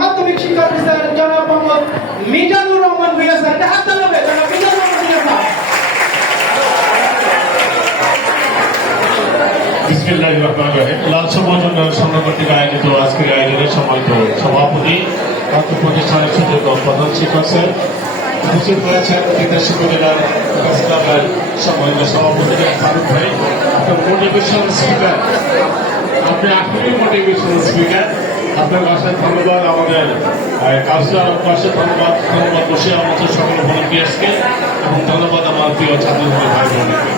মাধ্যমিক শিক্ষার্থী স্যার জনাব মোহাম্মদ মিজানুর রহমান মিয়া স্যার, এটা হাত তালাবে জনাব মিজানুর রহমান মিয়া স্যার। বিসমিল্লাহ সভাপতি ছাত্র প্রতিষ্ঠানের সুযোগ প্রধান শিক্ষক স্যার উপস্থিত সভাপতি ফারুক ভাই, আপনার মোটিভেশন স্পিকার আপনি আসলেই মোটিভেশন স্পিকার আপনার বাসায় ধন্যবাদ আমাদের কাউন্সিলর পাশে ধন্যবাদ ধন্যবাদ বসে আমাদের সকল ভলেন্টিয়ার্সকে এবং ধন্যবাদ আমার প্রিয় ছাত্র ভাই বোনকে।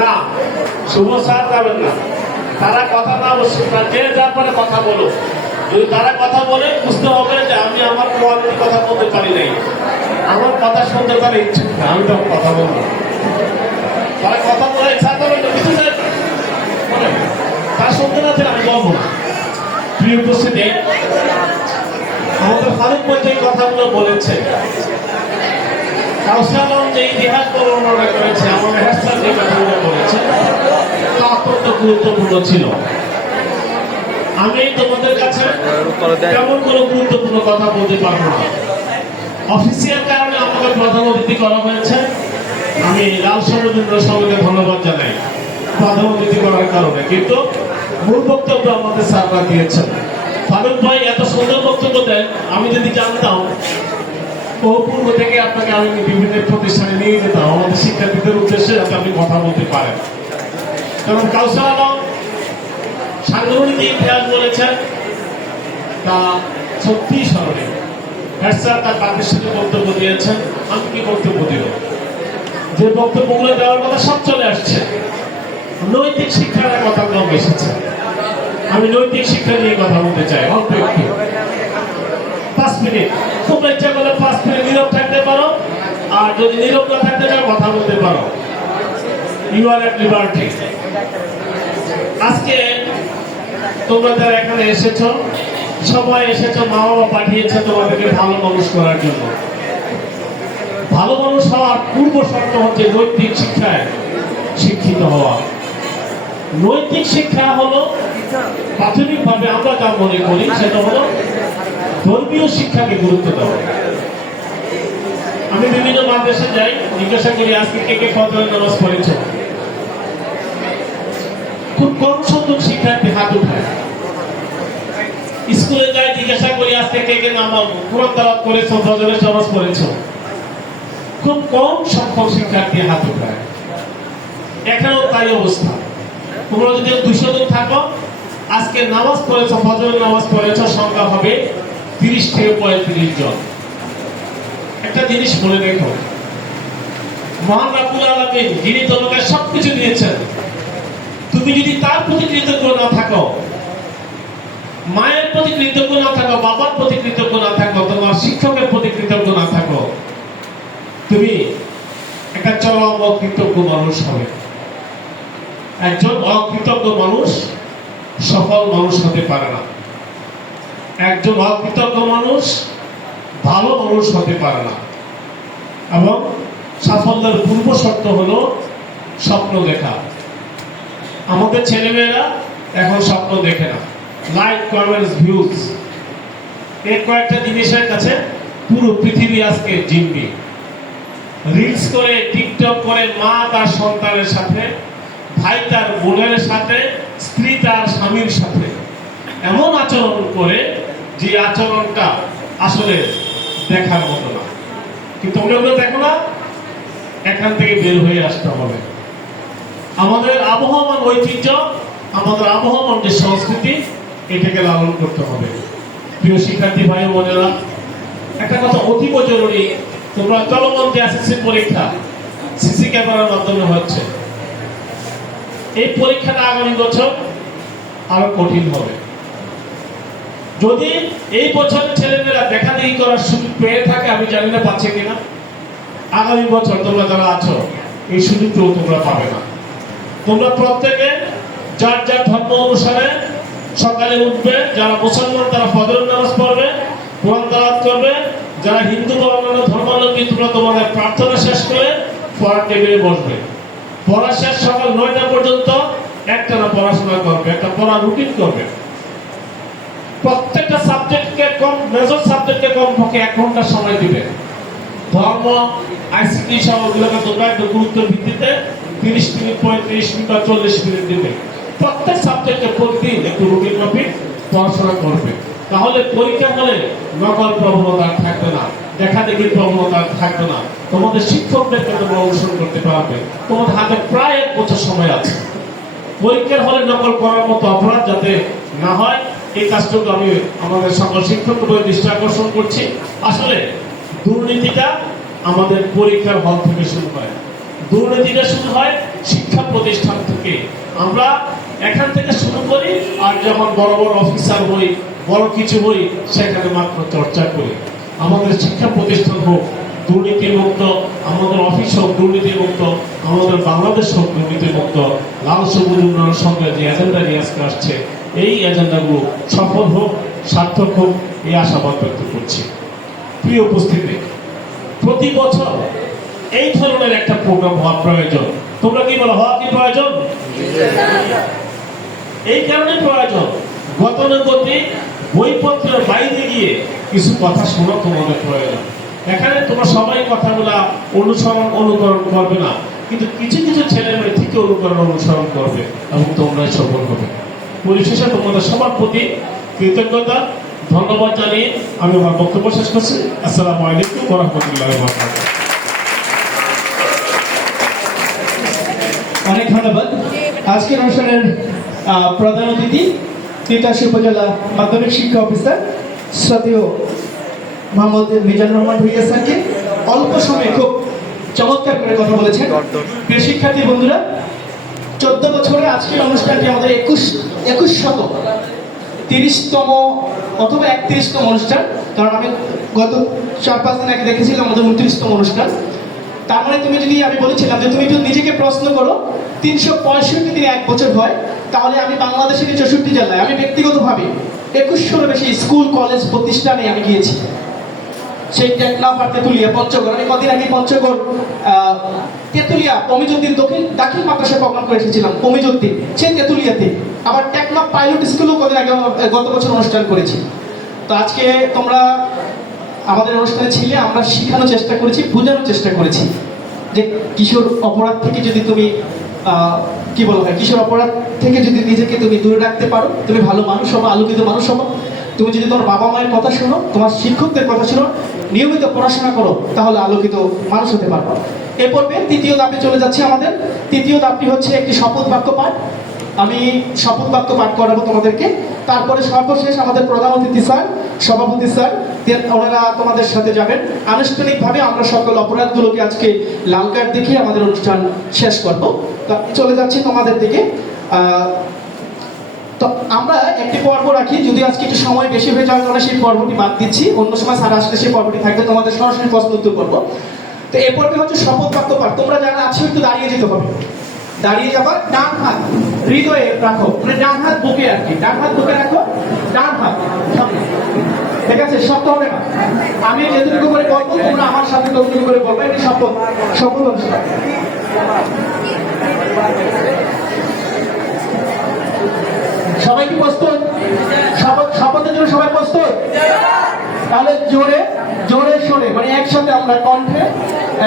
না শুভ স্যার যাবেন না। তারা কথা না বলছে যে ব্যাপারে কথা বলো যদি তারা কথা বলে বুঝতে হবে যে আমি আমার কোয়ালিটি কথা বলতে পারি নাই। আমার কথা শুনতে পারে ইচ্ছে না, আমি তো কথা বলব তারা কথা বলে তবে বুঝতে চাই বলে, শুনতে না আমি বলব না। প্রিয় উপস্থিতি, আমাদের ফারুক ভাই যে কথাগুলো বলেছে। যে ইতিহাস বর্ণনা করেছে যে কথাগুলো বলেছে, তা অত্যন্ত গুরুত্বপূর্ণ ছিল। আমি তোমাদের কাছে তেমন কোনো গুরুত্বপূর্ণ কথা বলতে পারব না। অফিসিয়াল কারণে আমাকে প্রধান অতিথি করা হয়েছে। আমি লাল সমুদ্র সঙ্গে ধন্যবাদ জানাই, প্রধান অতিথি করার কারণে। কিন্তু মূল বক্তব্য আমাদের স্যাররা দিয়েছেন। ফারুক ভাই, এত সুন্দর বক্তব্য দেন, আমি যদি জানতাম বহু পূর্ব থেকে আপনাকে আমি বিভিন্ন প্রতিষ্ঠানে নিয়ে যেতাম, আমাদের শিক্ষার্থীদের উদ্দেশ্যে যাতে আপনি কথা বলতে পারেন। কারণ কাউসার আলম সাংগঠনিক ইতিহাস বলেছেন, তা সত্যি স্মরণীয়। হ্যাঁ স্যার, তার প্রাতিষ্ঠানিক বক্তব্য দিয়েছেন, আমি কি বক্তব্য দিব? যে বক্তব্যগুলো দেওয়ার কথা সব চলে আসছে। নৈতিক শিক্ষার কথা কম এসেছে। আমি নৈতিক শিক্ষা নিয়ে কথা বলতে চাই, অল্প একটু। পাঁচ মিনিট। খুব ইচ্ছা করলে পাঁচ মিনিট নীরব থাকতে পারো, আর যদি নীরব না থাকতে চাও, কথা বলতে পারো। ইউ আর এট লিবার্টি আজকে তোমরা যারা এখানে এসেছ, সবাই এসেছ মা বাবা পাঠিয়েছে তোমাদেরকে ভালো মানুষ করার জন্য। ভালো মানুষ হওয়ার পূর্ব শর্ত হচ্ছে নৈতিক শিক্ষায় শিক্ষিত হওয়া। নৈতিক শিক্ষা হলো প্রাথমিকভাবে আমরা যা মনে করি সেটা হলো ধর্মীয় শিক্ষাকে গুরুত্ব দেওয়া। আমি বিভিন্ন মাদ্রাসা যাই, জিজ্ঞাসা করি, আজকে কে কে ফজরের নামাজ পড়েছ? খুব কম সংখ্যক শিক্ষার্থী হাত উঠায়। স্কুলে যাই জিজ্ঞাসা করি, আজকে কে কে নামাজ, কোরআন তালাত করেছ, ফজরের নামাজ পড়েছ? খুব কম সংখ্যক শিক্ষার্থী হাত উঠায়। এখানেও তাই অবস্থা। তোমরা যদি দুশো জন থাকো, আজকে নামাজ পড়েছ, ফজরের নামাজ পড়েছ, সংখ্যা হবে তিরিশ থেকে পঁয়ত্রিশ জন। একটা জিনিস মনে রেখো মহান রাবুল আলমিন, যিনি তোমাকে সবকিছু দিয়েছেন, তুমি যদি তার প্রতি কৃতজ্ঞ না থাকো, মায়ের প্রতি কৃতজ্ঞ না থাকো, বাবার প্রতি কৃতজ্ঞ না থাকো, তোমার শিক্ষকের প্রতি কৃতজ্ঞ না থাকো, তুমি একটা চরম অকৃতজ্ঞ মানুষ হবে। একজন অকৃতজ্ঞ মানুষ সফল মানুষ হতে পারে না। একজন অকৃতজ্ঞ মানুষ ভালো মানুষ হতে পারে না। এবং সাফল্যের পূর্ব শর্ত হলো স্বপ্ন দেখা। আমাদের ছেলেমেয়েরা এখন স্বপ্ন দেখে না। লাইক কমেন্টস ভিউজ এই কয়েকটা জিনিসের কাছে পুরো পৃথিবী আজকে জিম্মি। রিলস করে টিকটক করে মা তার সন্তানের সাথে ভাই তার বোনের সাথে, স্ত্রী তার স্বামীর সাথে। এমন আচরণ করে যে আচরণটা আসলে দেখার মতো না। কিন্তু তোমরা ওগুলো দেখো না? এখান থেকে বের হয়ে আসতে হবে। আমাদের আবহাওয়ার ঐতিহ্য, আমাদের আবহাওয়ার যে সংস্কৃতি, এটাকে লালন করতে হবে। প্রিয় শিক্ষার্থী ভাই বোনেরা, একটা কথা অতীব জরুরি। তোমরা চলমান যে এসএসসি পরীক্ষা, সিসি ক্যামেরার মাধ্যমে হচ্ছে। এই পরীক্ষাটা আগামী বছর আরও কঠিন হবে। যদি এই বছর ছেলেমেয়েরা দেখা দেখি করার সুযোগ পেয়ে থাকে, আমি জানি না পাচ্ছে কিনা। আগামী বছর তোমরা যারা আছো, এই সুযোগটাও তোমরা পাবে না। তোমরা প্রত্যেকে যার যার ধর্ম অনুসারে সকালে উঠবে, যারা মুসলমান তারা ফজর নামাজ পড়বে, কোরআন তালাত করবে, যারা হিন্দু বা অন্যান্য ধর্মাবলম্বী, তোমরা তোমাদের প্রার্থনা শেষ করে পড়ার টেবিলে বসবে। পড়া শেষ সকাল নয়টা পর্যন্ত একটানা পড়াশোনা করবে, একটা পড়া রুটিন করবে। প্রত্যেকটা সাবজেক্টকে কম মেজর সাবজেক্টকে কম পক্ষে এক ঘণ্টা সময় দিবে। ধর্ম আইসিটি সহ ওগুলোকে তোমরা একটু গুরুত্ব ভিত্তিতে তিরিশ মিনিট, পঁয়ত্রিশ মিনিট বা চল্লিশ মিনিট দিবে। প্রত্যেক সাবজেক্টে প্রতিদিন একটু রুটিন মাফিক পড়াশোনা করবে। তাহলে পরীক্ষা হলে নকল প্রবণতা থাকবে না। দেখা দেখি প্রবণতা থাকবে না। তোমাদের শিক্ষকদেরকে তোমরা অনুসরণ করতে পারবে। তোমাদের হাতে প্রায় এক বছর সময় আছে। পরীক্ষার হলে নকল করার মতো অপরাধ যাতে না হয়, এই কাজটুকু আমি আমাদের সকল শিক্ষক দৃষ্টি আকর্ষণ করছি। আসলে দুর্নীতিটা আমাদের পরীক্ষার হল থেকে শুরু হয়। দুর্নীতিটা শুরু হয় শিক্ষা প্রতিষ্ঠান থেকে। আমরা এখান থেকে শুরু করি আর যখন বড় বড় অফিসার হই, বড় কিছু হই, সেখানে মাত্র চর্চা করি। আমাদের শিক্ষা প্রতিষ্ঠান হোক দুর্নীতি মুক্ত আমাদের অফিস হোক দুর্নীতি মুক্ত আমাদের বাংলাদেশ হোক দুর্নীতি মুক্ত লাল সবুজ উন্নয়নের সঙ্গে যে এজেন্ডা নিয়ে আজকে আসছে এই এজেন্ডাগুলো সফল হোক সার্থক হোক এই আশাবাদ ব্যক্ত করছি। প্রিয় উপস্থিতি প্রতি বছর এই ধরনের একটা প্রোগ্রাম হওয়া প্রয়োজন। তোমরা কি বলো হওয়া কি প্রয়োজন? এই কারণে প্রয়োজন। গতানুগতিক বইপত্রের বাইরে গিয়ে কিছু কথা শোনা তোমাদের প্রয়োজন। এখানে তোমরা সবাই কথাগুলা অনুসরণ, অনুকরণ করবে না। কিন্তু কিছু কিছু ছেলে মেয়ে থেকে অনুকরণ, অনুসরণ করবে এবং তোমরাই সফল হবে। পরিশেষে তোমাদের সবার প্রতি কৃতজ্ঞতা, ধন্যবাদ জানিয়ে আমি আমার বক্তব্য শেষ করছি। আসসালামু আলাইকুম রহমতুল্লাহ অনেক ধন্যবাদ। আজকের অনুষ্ঠানের প্রধান অতিথি তিতাসী উপজেলা মাধ্যমিক শিক্ষা অফিসার শ্রদ্ধেয় মোহাম্মদ মিজানুর রহমান ভুইয়া স্যারকে অল্প সময়ে খুব চমৎকার করে কথা বলেছেন। প্রিয় শিক্ষার্থী বন্ধুরা, চোদ্দ বছরে আজকের অনুষ্ঠানটি আমাদের একুশ একুশ শত তিরিশতম অথবা একত্রিশতম অনুষ্ঠান। কারণ আমি গত চার, পাঁচ দিন আগে দেখেছিলাম আমাদের উনত্রিশতম অনুষ্ঠান। তার মানে তুমি যদি, আমি বলেছিলাম যে তুমি যদি নিজেকে প্রশ্ন করো, তিনশো পঁয়ষট্টি দিনে এক বছর হয়। তাহলে আমি বাংলাদেশের চৌষট্টি জেলায়, আমি ব্যক্তিগতভাবে একুশশোর বেশি স্কুল, কলেজ, প্রতিষ্ঠানে আমি গিয়েছি। সেই টেকনাফ আর তেতুলিয়া পঞ্চগড়। আমি কদিন আগে পঞ্চগড় তেতুলিয়া, পমিজুদ্দিন দক্ষিণ, দাখিল মাদ্রাসায় প্রোগ্রাম করে এসেছিলাম, পমিজুদ্দিন। সেই তেতুলিয়াতে। আবার টেকনাফ পাইলট স্কুলও কদিন আগে গত বছর অনুষ্ঠান করেছি। তো আজকে তোমরা আমাদের অনুষ্ঠানে ছিলে, আমরা শেখানোর চেষ্টা করেছি, বোঝানোর চেষ্টা করেছি যে কিশোর অপরাধ থেকে যদি তুমি কি বলা হয় কিশোর অপরাধ? থেকে যদি নিজেকে তুমি দূরে রাখতে পারো, তুমি ভালো মানুষ হব, আলোকিত মানুষ হব। তুমি যদি তোমার বাবা মায়ের কথা শোনো, তোমার শিক্ষকদের কথা শোনো, নিয়মিত পড়াশোনা করো, তাহলে আলোকিত মানুষ হতে পারব। এ পর্বে তৃতীয় ধাপে চলে যাচ্ছে আমাদের। তৃতীয় ধাপটি হচ্ছে একটি শপথ বাক্য পাঠ। আমি শপথ বাক্য পাঠ করাবো তোমাদেরকে। তারপরে সর্বশেষ আমাদের প্রধান অতিথি স্যার, সভাপতি স্যার ওনারা তোমাদের সাথে যাবেন। আনুষ্ঠানিকভাবে আমরা সকল অপরাধগুলোকে আজকে লাল কার্ড দেখিয়ে আমাদের অনুষ্ঠান শেষ করব। তা চলে যাচ্ছি তোমাদের দিকে। তো আমরা একটি পর্ব রাখি। যদি আজকে একটু সময় বেশি হয়ে যাবে তাহলে সেই পর্বটি বাদ দিচ্ছি। অন্য সময় স্যার আসলে সেই পর্বটি থাকবে তোমাদের সরাসরি প্রশ্ন উত্তর করব। তো এই পর্বে হচ্ছে শপথ বাক্য পাঠ। তোমরা যারা আছো, একটু দাঁড়িয়ে যেতে হবে। দাঁড়িয়ে যাবার ডান হাত হৃদয়ে রাখো। মানে ডান হাত বুকে আর কি। ডান হাত বুকে রাখো, ডান হাত। ঠিক আছে শব্দ হবে না। আমি যেটুকু করে বলব, তোমরা আমার সাথে ততটুকু করে বলব, এটি শপথ শপথ অনুষ্ঠান সবাই কি প্রস্তুত? শপথ, শপথের জন্য সবাই প্রস্তুত? তাহলে জোরে জোরে সরে মানে একসাথে আমরা কণ্ঠে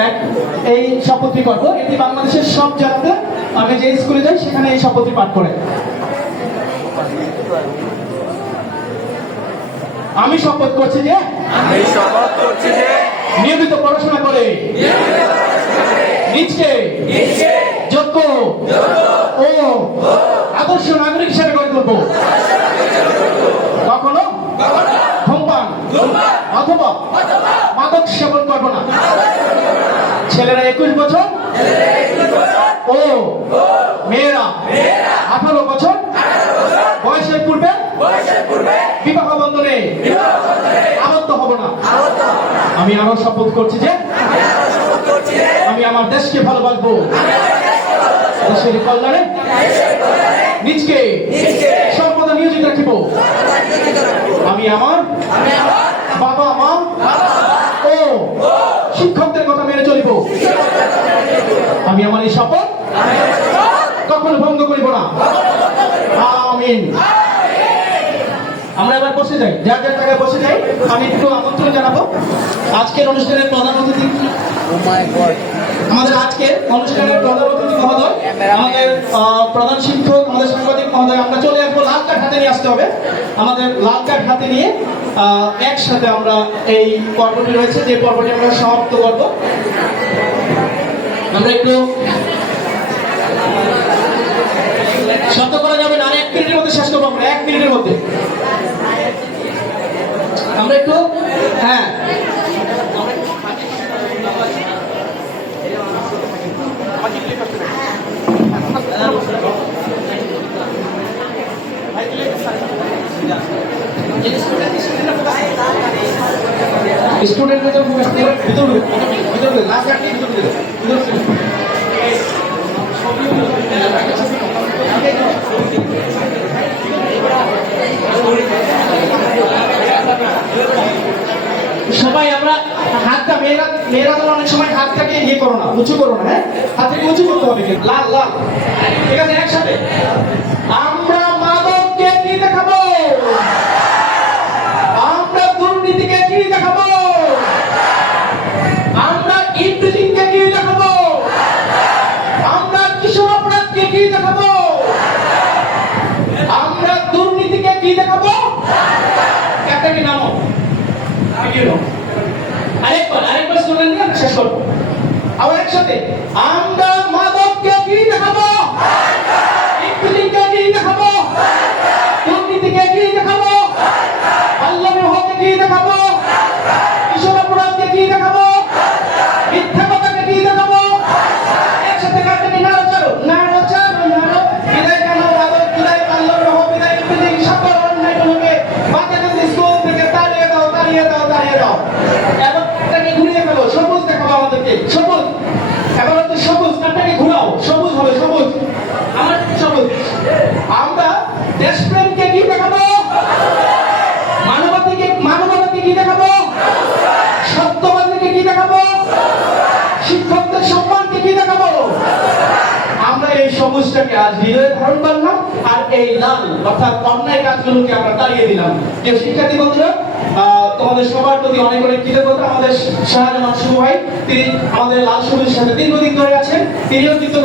এক এই শপথটি করব। এটি বাংলাদেশের সব জায়গাতে, আমি যে স্কুলে যাই, সেখানে এই শপথটি পাঠ করে। আমি শপথ করছি যে আমি শপথ করছি যে নিয়মিত পড়াশোনা করে নিজকে যোগ্য ও আদর্শ নাগরিক হিসেবে গড়ে তুলব। কখনো ধূমপান অথবা মাদক সেবন করব না। ছেলেরা একুশ বছর ও মেয়েরা আঠারো বছর বয়সের পূর্বে বিবাহ বন্ধনে আবদ্ধ হব না আমি আরও শপথ করছি যে, আমি আমার দেশকে ভালোবাসবো। দেশের কল্যাণে নিজকে সর্বদা নিয়োজিত রাখিব। আমি আমার বাবা, মা ও শিক্ষকদের কথা মেনে চলিব। আমি আমার এই শপথ কখনো ভঙ্গ করিব না। আমিন। আমরা এবার বসে যাই। যার যার জায়গায় বসে যাই আমি একটু আমন্ত্রণ জানাব। আজকের অনুষ্ঠানের প্রধান অতিথি আমাদের আজকের অনুষ্ঠানের প্রধান অতিথি মহোদয় আমাদের প্রধান শিক্ষক আমাদের সাংবাদিক মহোদয় আমরা চলে আসব লাল কার্ড হাতে নিয়ে আসতে হবে। আমাদের লাল কার্ড হাতে নিয়ে আহ, একসাথে আমরা এই পর্বটি রয়েছে যে পর্বটি আমরা সমাপ্ত করব। আমরা একটু শব্দ করা যাবে না এক মিনিটের মধ্যে শেষ করব আমরা এক মিনিটের মধ্যে। আমরা একটু হ্যাঁ। স্টুডেন্ট ভিতর সবাই আমরা হাতটা মেয়েরা মেয়েরা তো অনেক সময় হাতটাকে ইয়ে করো না, উঁচু করো না হ্যাঁ? হাতটাকে উঁচু করতে হবে লাল লাল। ঠিক আছে, একসাথে? আমরা মাদককে কি দেখাবো? আমরা দুর্নীতিকে কি দেখাবো? আমরা ইন্টারিংকে কি দেখাবো? আমরা কিশোর অপরাধকে কি দেখাবো? আমরা দুর্নীতিকে কি দেখাবো? একটা কি নামো? ভিডিও আরেকবার আরেকবার শুনবেন না? শেষ করব। আবার একসাথে, আমরা মাদককে কি দেখাবো ইন্টারিংকে কি দেখাবো দুর্নীতিকে কি দেখাবো বাল্যবিবাহকে কি দেখাবো কিশোর সবুজটাকে আজ হৃদয়ে ধারণ করলাম আর এই লাল অর্থাৎ অন্যায় কাজগুলোকে আমরা তাড়িয়ে দিলাম। যে শিক্ষার্থী বন্ধুরা তোমাদের সবার প্রতি অনেক অনেক কৃতজ্ঞতা। আমাদের শাহজামান শুভ ভাই, তিনি আমাদের লাল সবুজের সাথে দীর্ঘদিন ধরে আছেন, তিনিও কিন্তু